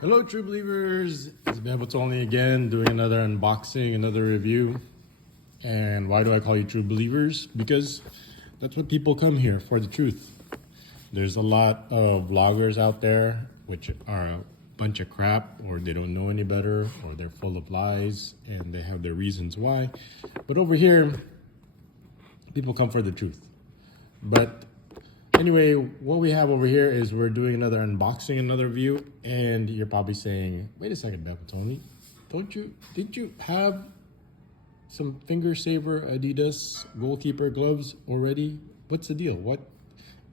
Hello, true believers. It's Predator20 again, doing another unboxing, another review. And why do I call you true believers? Because that's what people come here for, the truth. There's a lot of vloggers out there which are a bunch of crap, or they don't know any better, or they're full of lies, and they have their reasons why. But over here, people come for the truth. But anyway, what we have over here is we're doing another unboxing, another review, and you're probably saying, wait a second, Tony, didn't you have some finger saver Adidas goalkeeper gloves already? What's the deal? What?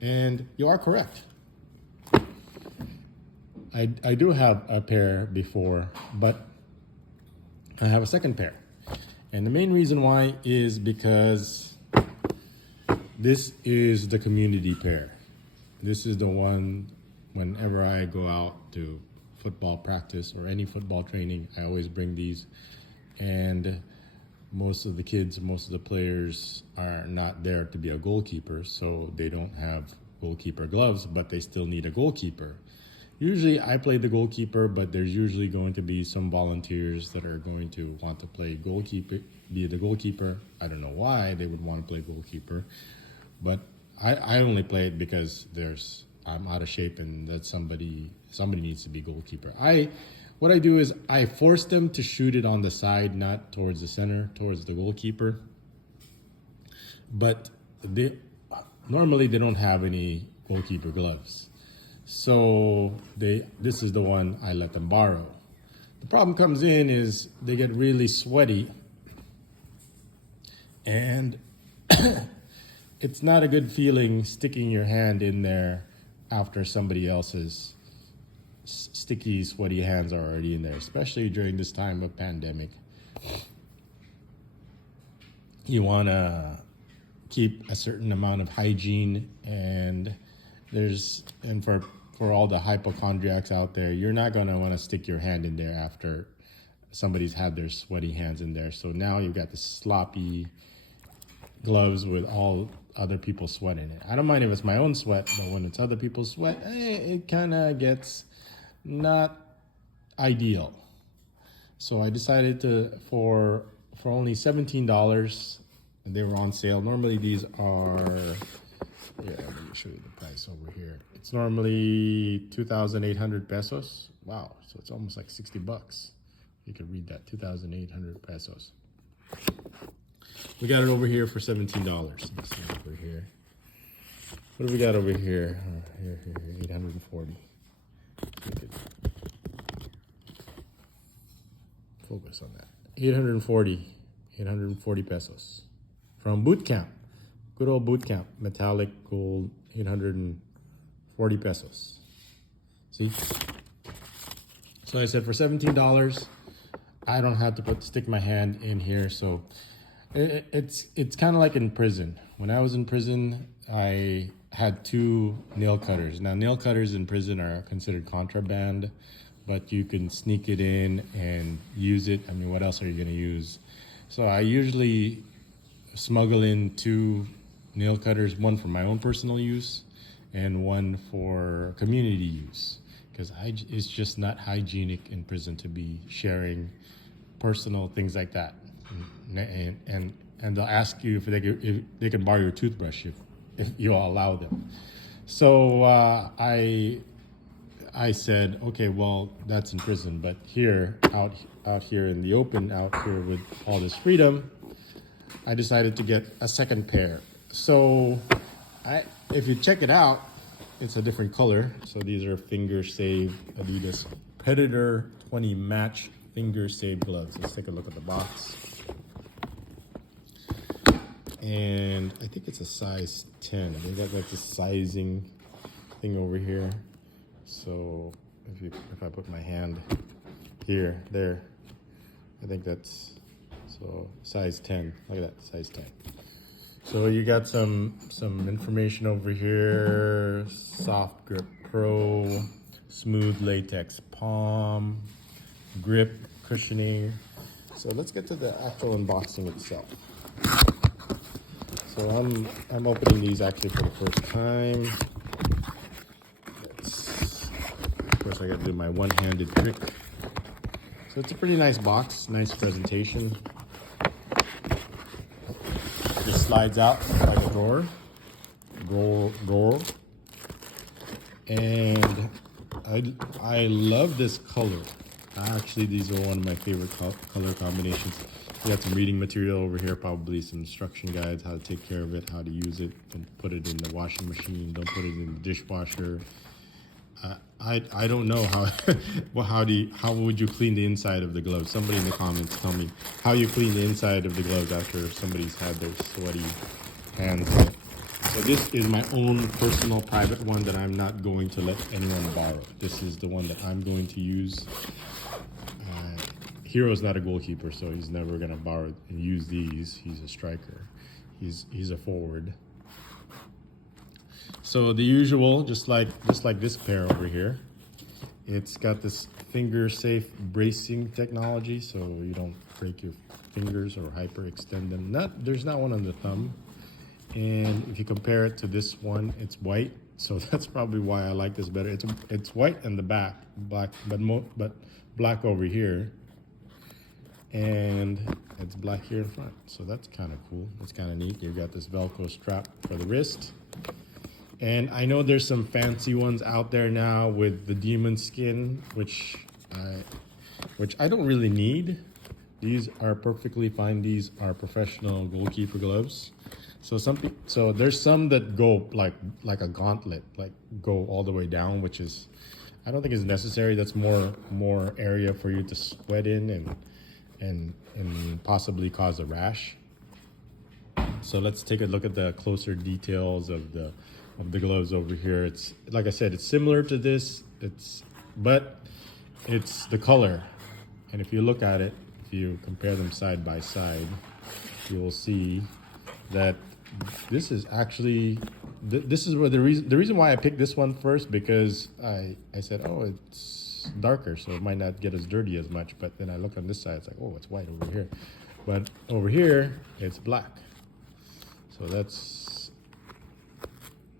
And you are correct. I do have a pair before, but I have a second pair. And the main reason why is because this is the community pair. This is the one, whenever I go out to football practice or any football training, I always bring these. And most of the kids, most of the players are not there to be a goalkeeper, so they don't have goalkeeper gloves, but they still need a goalkeeper. Usually I play the goalkeeper, but there's usually going to be some volunteers that are going to want to play goalkeeper, be the goalkeeper. I don't know why they would want to play goalkeeper, but I only play it because I'm out of shape and that somebody needs to be goalkeeper. What I do is I force them to shoot it on the side, not towards the center, towards the goalkeeper. But normally they don't have any goalkeeper gloves. So this is the one I let them borrow. The problem comes in is they get really sweaty, and it's not a good feeling sticking your hand in there after somebody else's sticky, sweaty hands are already in there, especially during this time of pandemic. You want to keep a certain amount of hygiene, and for all the hypochondriacs out there, you're not going to want to stick your hand in there after somebody's had their sweaty hands in there. So now you've got the sloppy gloves with all other people's sweat in it. I don't mind if it's my own sweat, but when it's other people's sweat, it kind of gets not ideal. So I decided for only $17, they were on sale. Normally these are, let me show you the price over here. It's normally 2,800 pesos. Wow, so it's almost like 60 bucks. You can read that, 2,800 pesos. We got it over here for $17. Let's see over here. What do we got over here? Here, 840. Focus on that. 840 pesos. From Boot Camp. Good old Boot Camp. Metallic gold, 840 pesos. See? So I said for $17, I don't have to stick my hand in here. So it's kind of like in prison. When I was in prison, I had 2 nail cutters. Now, nail cutters in prison are considered contraband, but you can sneak it in and use it. I mean, what else are you going to use? So I usually smuggle in 2 nail cutters, one for my own personal use and one for community use, because it's just not hygienic in prison to be sharing personal things like that. And they'll ask you if they can borrow your toothbrush if you allow them. So I said, okay, well, that's in prison, but here, out here in the open, out here with all this freedom, I decided to get a second pair. So if you check it out, it's a different color. So these are Fingersave Adidas Predator20 Match Fingersave gloves. Let's take a look at the box. And I think it's a size 10. I think that's like the sizing thing over here. So if I put my hand here, there, I think that's, so size 10. Look at that, size 10. So you got some information over here. Soft Grip Pro, smooth latex palm, grip, cushioning. So let's get to the actual unboxing itself. So I'm opening these actually for the first time. Of so I gotta do my one-handed trick. So it's a pretty nice box, nice presentation. It just slides out like a drawer. And I love this color. Actually, these are one of my favorite color combinations. We got some reading material over here, probably some instruction guides, how to take care of it, how to use it. Don't put it in the washing machine, don't put it in the dishwasher. I don't know how well, how would you clean the inside of the gloves? Somebody in the comments tell me how you clean the inside of the gloves after somebody's had their sweaty hands in it. So this is my own personal private one that I'm not going to let anyone borrow. This is the one that I'm going to use. Hero's not a goalkeeper, so he's never gonna borrow and use these. He's a striker. He's a forward. So the usual, just like this pair over here, it's got this finger safe bracing technology, so you don't break your fingers or hyperextend them. There's not one on the thumb. And if you compare it to this one, it's white, so that's probably why I like this better. It's white in the back, black, but black over here, and it's black here in front. So that's kind of cool. That's kind of neat. You've got this Velcro strap for the wrist. And I know there's some fancy ones out there now with the demon skin, which I don't really need. These are perfectly fine. These are professional goalkeeper gloves. So there's some that go like a gauntlet, like go all the way down, which is I don't think is necessary. That's more area for you to sweat in and possibly cause a rash. So let's take a look at the closer details of the gloves over here. It's like I said, it's similar to this. But it's the color, and if you look at it, if you compare them side by side, you will see that this is actually this is where the reason why I picked this one first, because I said, oh, it's darker, so it might not get as dirty as much. But then I look on this side, it's like, oh, it's white over here, but over here it's black. So that's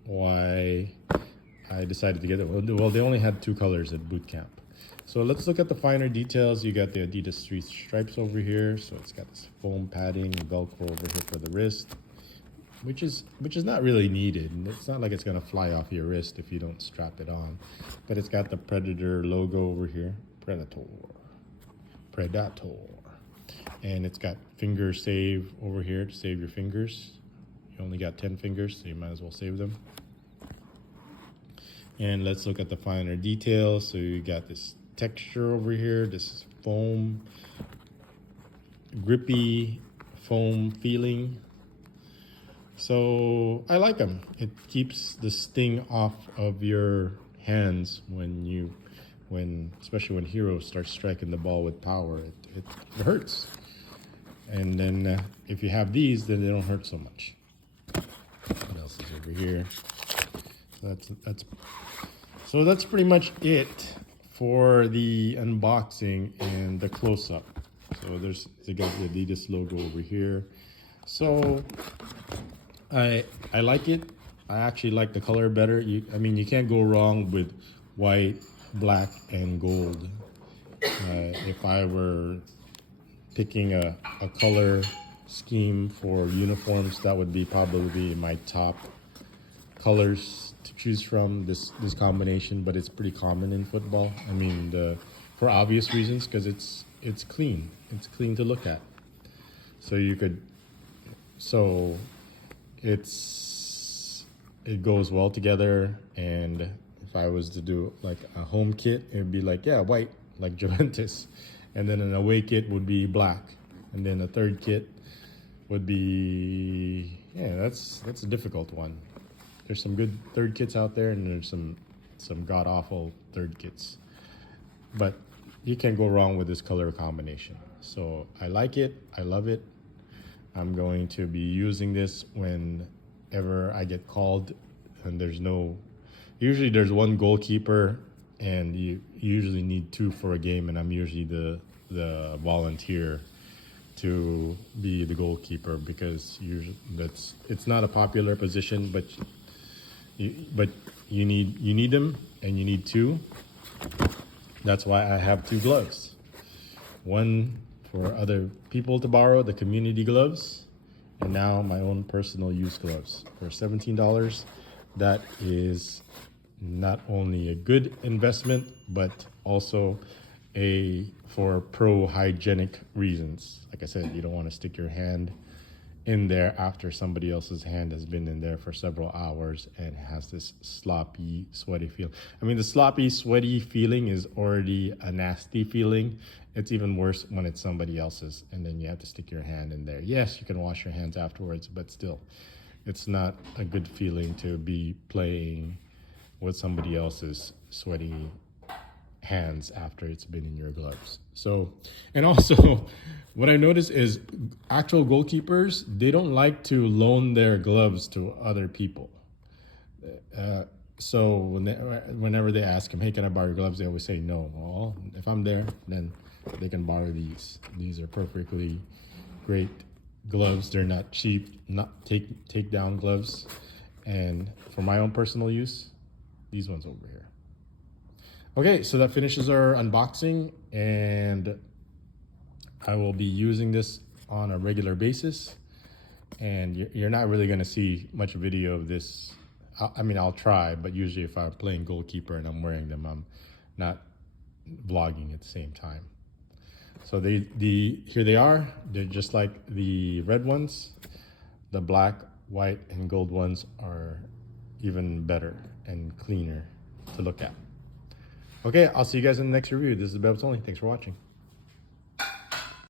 why I decided to get it. Well, they only had 2 colors at boot camp. So let's look at the finer details. You got the Adidas 3 stripes over here. So it's got this foam padding and Velcro over here for the wrist, which is not really needed. It's not like it's gonna fly off your wrist if you don't strap it on. But it's got the Predator logo over here, Predator, and it's got finger save over here to save your fingers. You only got 10 fingers, so you might as well save them. And let's look at the finer details. So you got this texture over here, this foam, grippy foam feeling. So I like them. It keeps the sting off of your hands especially when Hero starts striking the ball with power. It hurts. And then if you have these, then they don't hurt so much. What else is over here? So that's pretty much it for the unboxing and the close-up. So they got the Adidas logo over here. So I like it. I actually like the color better. I mean, you can't go wrong with white, black, and gold. If I were picking a color scheme for uniforms, that would be probably my top colors to choose from, this combination. But it's pretty common in football. I mean, for obvious reasons, because it's clean. It's clean to look at. It goes well together. And if I was to do like a home kit, it would be like, yeah, white, like Juventus, and then an away kit would be black, and then a third kit would be, yeah, that's a difficult one. There's some good third kits out there, and there's some god-awful third kits. But you can't go wrong with this color combination. So I like it. I love it. I'm going to be using this whenever I get called, and usually there's one goalkeeper, and you usually need 2 for a game, and I'm usually the volunteer to be the goalkeeper, because usually it's not a popular position, but you need them, and you need 2. That's why I have two gloves. One for other people to borrow, the community gloves, and now my own personal use gloves for $17. That is not only a good investment, but also for pro hygienic reasons. Like I said, you don't want to stick your hand in there after somebody else's hand has been in there for several hours and has this sloppy, sweaty feel. I mean, the sloppy, sweaty feeling is already a nasty feeling. It's even worse when it's somebody else's and then you have to stick your hand in there. Yes, you can wash your hands afterwards, but still, it's not a good feeling to be playing with somebody else's sweaty hands after it's been in your gloves. So, and also what I noticed is actual goalkeepers, they don't like to loan their gloves to other people. So whenever they ask them, hey, can I borrow your gloves? They always say no. Well, if I'm there, then they can borrow these. These are perfectly great gloves. They're not cheap, not take down gloves. And for my own personal use, these ones over here. Okay, so that finishes our unboxing, and I will be using this on a regular basis. And you're not really gonna see much video of this. I mean, I'll try, but usually if I'm playing goalkeeper and I'm wearing them, I'm not vlogging at the same time. So here they are. They're just like the red ones. The black, white, and gold ones are even better and cleaner to look at. Okay, I'll see you guys in the next review. This is Bebs Only. Thanks for watching.